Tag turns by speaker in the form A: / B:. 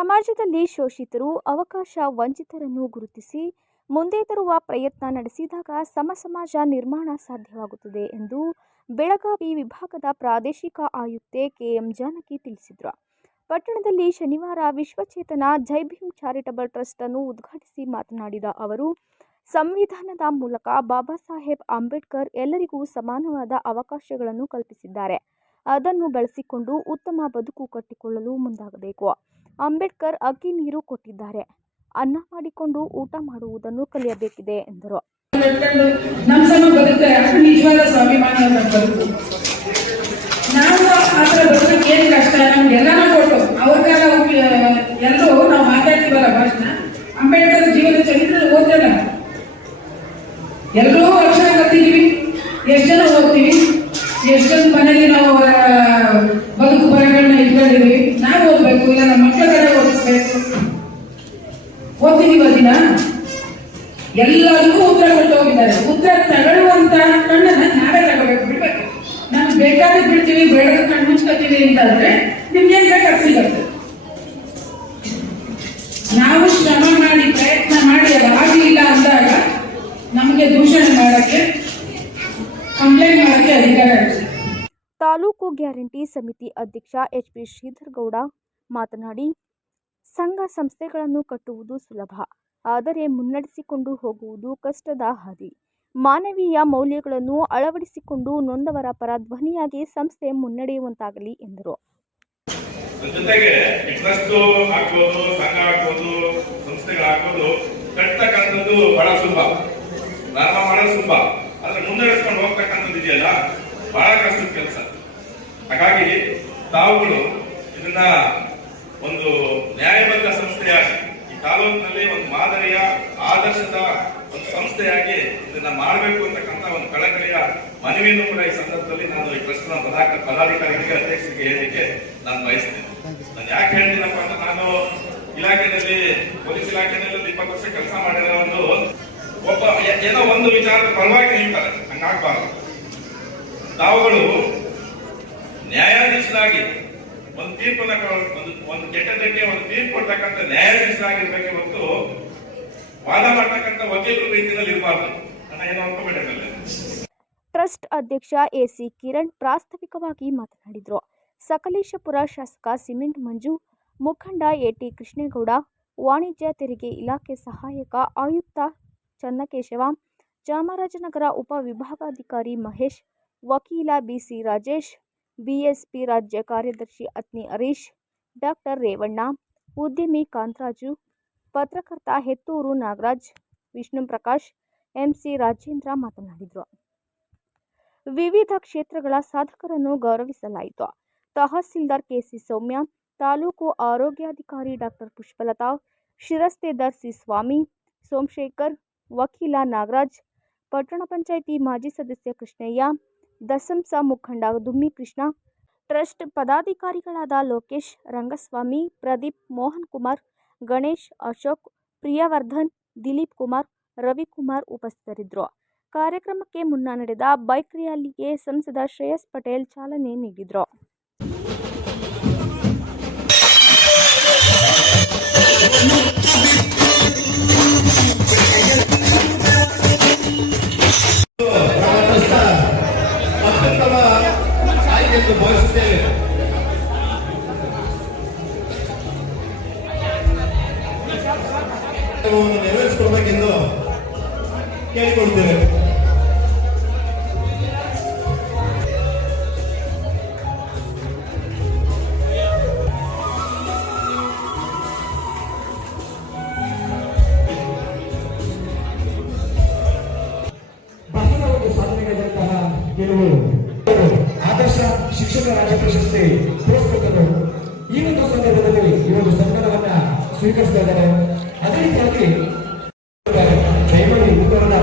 A: ಸಮಾಜದಲ್ಲಿ ಶೋಷಿತರು ಅವಕಾಶ ವಂಚಿತರನ್ನು ಗುರುತಿಸಿ ಮುಂದೆ ತರುವ ಪ್ರಯತ್ನ ನಡೆಸಿದಾಗ ಸಮ ಸಮಾಜ ನಿರ್ಮಾಣ ಸಾಧ್ಯವಾಗುತ್ತದೆ ಎಂದು ಬೆಳಗಾವಿ ವಿಭಾಗದ ಪ್ರಾದೇಶಿಕ ಆಯುಕ್ತೆ ಕೆಎಂ ಜಾನಕಿ ತಿಳಿಸಿದರು. ಪಟ್ಟಣದಲ್ಲಿ ಶನಿವಾರ ವಿಶ್ವಚೇತನ ಜೈ ಭೀಮ್ ಚಾರಿಟಬಲ್ ಟ್ರಸ್ಟ್ ಅನ್ನು ಉದ್ಘಾಟಿಸಿ ಮಾತನಾಡಿದ ಅವರು, ಸಂವಿಧಾನದ ಮೂಲಕ ಬಾಬಾ ಸಾಹೇಬ್ ಅಂಬೇಡ್ಕರ್ ಎಲ್ಲರಿಗೂ ಸಮಾನವಾದ ಅವಕಾಶಗಳನ್ನು ಕಲ್ಪಿಸಿದ್ದಾರೆ. ಅದನ್ನು ಬಳಸಿಕೊಂಡು ಉತ್ತಮ ಬದುಕು ಕಟ್ಟಿಕೊಳ್ಳಲು ಮುಂದಾಗಬೇಕು. ಅಂಬೇಡ್ಕರ್ ಅಕ್ಕಿ ನೀರು ಕೊಟ್ಟಿದ್ದಾರೆ. ಅನ್ನ ಮಾಡಿಕೊಂಡು ಊಟ ಮಾಡುವುದನ್ನು ಕಲಿಯಬೇಕಿದೆ ಎಂದರು.
B: ಅಂಬೇಡ್ಕರ್ ಜೀವನ ಚರಿತ್ರೆ ಓದಲ್ಲ ಎಲ್ಲರೂ ಅಕ್ಷರ ಕಲ್ತಿದೀವಿ ಎಷ್ಟು ಜನ ಓದ್ತೀವಿ? ಎಷ್ಟೊಂದು ಮನೆಯಲ್ಲಿ ನಾವು ಬದುಕು ಬರಗಳನ್ನ ಇಟ್ಕೊಂಡಿದ್ವಿ ನಾವು ಓದ್ಬೇಕು, ಇಲ್ಲ ನಮ್ಮ ಎಲ್ಲರಿಗೂ ಉತ್ತರ ಕೊಟ್ಟು ಹೋಗಿದ್ದಾರೆ. ಉತ್ತರ ತಗೊಳ್ಳುವಂತ ಕಣ್ಣನ್ನ ನಾವೇ ತಗೋಬೇಕು ಬಿಡ್ಬೇಕು. ನಮ್ಗೆ ಬೇಕಾದ್ರೆ ಬಿಡ್ತೀವಿ ಬೇಡ ಕಣ್ಣು ಮುಚ್ಕೋತೀವಿ ಅಂತಂದ್ರೆ ನಿಮ್ಗೆ ಏನ್ ಬೇಕಾದ್ರೆ ಸಿಗುತ್ತೆ. ನಾವು ಶ್ರಮ ಮಾಡಿ ಪ್ರಯತ್ನ ಮಾಡಿ ಆಗಲಿಲ್ಲ ಅಂದಾಗ ನಮಗೆ ದೂಷಣೆ ಮಾಡಕ್ಕೆ ಕಂಪ್ಲೇಂಟ್ ಮಾಡಕ್ಕೆ ಅಧಿಕಾರ ಇದೆ
A: ತಾಲೂಕು ಗ್ಯಾರಂಟಿ ಸಮಿತಿ ಅಧ್ಯಕ್ಷ ಎಚ್ ಪಿ ಶ್ರೀಧರ್ ಗೌಡ ಮಾತನಾಡಿ, ಸಂಘ ಸಂಸ್ಥೆಗಳನ್ನು ಕಟ್ಟುವುದು ಸುಲಭ. ಆದರೆ ಮುನ್ನಡೆಸಿಕೊಂಡು ಹೋಗುವುದು ಕಷ್ಟದ ಹಾದಿ. ಮಾನವೀಯ ಮೌಲ್ಯಗಳನ್ನು ಅಳವಡಿಸಿಕೊಂಡು ನೊಂದವರ ಪರ ಧ್ವನಿಯಾಗಿ ಸಂಸ್ಥೆ ಮುನ್ನಡೆಯುವಂತಾಗಲಿ ಎಂದರು.
C: ಜೊತೆಗೆ ಟ್ರಸ್ಟ್ ಹಾಕ್ಬೋದು ಸಂಘ ಹಾಕ್ಬೋದು ಸಂಸ್ಥೆಗಳಾಗ್ಬೋದು, ಕಟ್ತಕ್ಕಂಥದ್ದು ಬಹಳ ಸುಲಭ. ಪ್ರಾರಂಭ ಮಾಡೋದು ಸುಲಭ. ಆದ್ರೆ ಮುನ್ನಡೆಸ್ಕೊಂಡು ಹೋಗ್ತಕ್ಕಂಥದ್ದು ಇದೆಯಲ್ಲ, ಬಹಳ ಕಷ್ಟದ ಕೆಲಸ. ಹಾಗಾಗಿ ತಾವುಗಳು ಇದನ್ನ ಒಂದು ಈ ತಾಲೂಕಿನಲ್ಲಿ ಒಂದು ಮಾದರಿಯ ಆದರ್ಶದ ಒಂದು ಸಂಸ್ಥೆಯಾಗಿ ಇದನ್ನ ಮಾಡಬೇಕು ಅಂತಕ್ಕಂಥ ಒಂದು ಕಳಕಳಿಯ ಮನವಿಯನ್ನು ಕೂಡ ಈ ಸಂದರ್ಭದಲ್ಲಿ ನಾನು ಈ ಟ್ರಸ್ಟ್ನ ಪದಾಕ ಪದಾಧಿಕಾರಿಗಳಿಗೆ ಅಧ್ಯಕ್ಷರಿಗೆ ಹೇಳಲಿಕ್ಕೆ ನಾನು ಬಯಸ್ತೇನೆ. ನಾನು ಯಾಕೆ ಹೇಳ್ತೀನಪ್ಪ ಅಂದ್ರೆ ನಾನು ಇಲಾಖೆಯಲ್ಲಿ, ಪೊಲೀಸ್ ಇಲಾಖೆಯಲ್ಲಿ ಇಪ್ಪತ್ತು ವರ್ಷ ಕೆಲಸ ಮಾಡಿರೋ ಒಂದು ಒಬ್ಬ ಏನೋ ಒಂದು ವಿಚಾರದ ಪರವಾಗಿ ನಿಲ್ತಾರೆ ಹಂಗಾಗ್ಬಾರ್ದು. ತಾವುಗಳು ನ್ಯಾಯಾಧೀಶರಾಗಿ ಒಂದು ತೀರ್ಪನ್ನ ಒಂದು ಒಂದು ಕೆಟ್ಟದಕ್ಕೆ ಒಂದು ತೀರ್ಪು ಕೊಡ್ತಕ್ಕಂಥ ನ್ಯಾಯಾಧೀಶರಾಗಿರ್ಬೇಕೆ ಮತ್ತು ವಾದ ಮಾಡ್ತಕ್ಕಂಥ ವಕೀಲರು ರೀತಿಯಲ್ಲಿ ಇರಬಾರ್ದು. ನನ್ನ ಏನೋ ಅನ್ಕೋಬೇಡಲ್ಲ
A: ಟ್ರಸ್ಟ್ ಅಧ್ಯಕ್ಷ ಎಸಿ ಕಿರಣ್ ಪ್ರಾಸ್ತಾವಿಕವಾಗಿ ಮಾತನಾಡಿದರು. ಸಕಲೇಶಪುರ ಶಾಸಕ ಸಿಮೆಂಟ್ ಮಂಜು, ಮುಖಂಡ ಎಟಿ ಕೃಷ್ಣೇಗೌಡ, ವಾಣಿಜ್ಯ ತೆರಿಗೆ ಇಲಾಖೆ ಸಹಾಯಕ ಆಯುಕ್ತ ಚನ್ನಕೇಶವ, ಚಾಮರಾಜನಗರ ಉಪವಿಭಾಗಾಧಿಕಾರಿ ಮಹೇಶ್, ವಕೀಲ ಬಿಸಿ ರಾಜೇಶ್ ಬಿಎಸ್ಪಿ ರಾಜ್ಯ ಕಾರ್ಯದರ್ಶಿ ಅತ್ನಿ ಹರೀಶ್ ಡಾಕ್ಟರ್ ರೇವಣ್ಣ ಉದ್ಯಮಿ ಕಾಂತರಾಜು ಪತ್ರಕರ್ತ ಹೆತ್ತೂರು ನಾಗರಾಜ್ ವಿಷ್ಣು ಪ್ರಕಾಶ್ ಎಂಸಿ ರಾಜೇಂದ್ರ ಮಾತನಾಡಿದರು ವಿವಿಧ ಕ್ಷೇತ್ರಗಳ ಸಾಧಕರನ್ನು ಗೌರವಿಸಲಾಯಿತು ತಹಸೀಲ್ದಾರ್ ಕೆಸಿ ಸೌಮ್ಯ ತಾಲೂಕು ಆರೋಗ್ಯಾಧಿಕಾರಿ ಡಾಕ್ಟರ್ ಪುಷ್ಪಲತಾ ಶಿರಸ್ತೇದಾರ್ ಸಿ ಸ್ವಾಮಿ ಸೋಮಶೇಖರ್ ವಕೀಲ ನಾಗರಾಜ್ ಪಟ್ಟಣ ಪಂಚಾಯಿತಿ ಮಾಜಿ ಸದಸ್ಯ ಕೃಷ್ಣಯ್ಯ ದಸಂಸ ಮುಖಂಡ ದುಮ್ಮಿ ಕೃಷ್ಣ ಟ್ರಸ್ಟ್ ಪದಾಧಿಕಾರಿಗಳಾದ ಲೋಕೇಶ್ ರಂಗಸ್ವಾಮಿ, ಪ್ರದೀಪ್ ಮೋಹನ್ ಕುಮಾರ್ ಗಣೇಶ್ ಅಶೋಕ್, ಪ್ರಿಯವರ್ಧನ್, ದಿಲೀಪ್ ಕುಮಾರ್, ರವಿಕುಮಾರ್ ಉಪಸ್ಥಿತರಿದ್ದರು. ಕಾರ್ಯಕ್ರಮಕ್ಕೆ ಮುನ್ನ ನಡೆದ ಬೈಕ್ ರ್ಯಾಲಿಗೆ ಸಂಸದ ಶ್ರೇಯಸ್ ಪಟೇಲ್ ಚಾಲನೆ ನೀಡಿದರು.
D: ಬಯಸುತ್ತೇವೆ ಕರ್ತವ್ಯವನ್ನು ನೆರವೇರಿಸಿಕೊಡ್ಬೇಕೆಂದು ಕೇಳಿಕೊಳ್ತೇವೆ
E: ಬಹಳ ಒಂದು ಸಾಧನೆಗಳಿರುವಂತಹ ಕೆಲವು ವಿಶ್ವ ರಾಜ್ಯ ಪ್ರಶಸ್ತಿ ಪುರಸ್ಕೃತರು ಈ ಒಂದು ಸಂದರ್ಭದಲ್ಲಿ ಈ ಒಂದು ಸನ್ಮಾನವನ್ನ ಸ್ವೀಕರಿಸ್ತಾ ಇದ್ದಾರೆ. ಅದೇ ರೀತಿಯಾಗಿ ದಯಮಾಡಿ ಉತ್ತರನ್ನ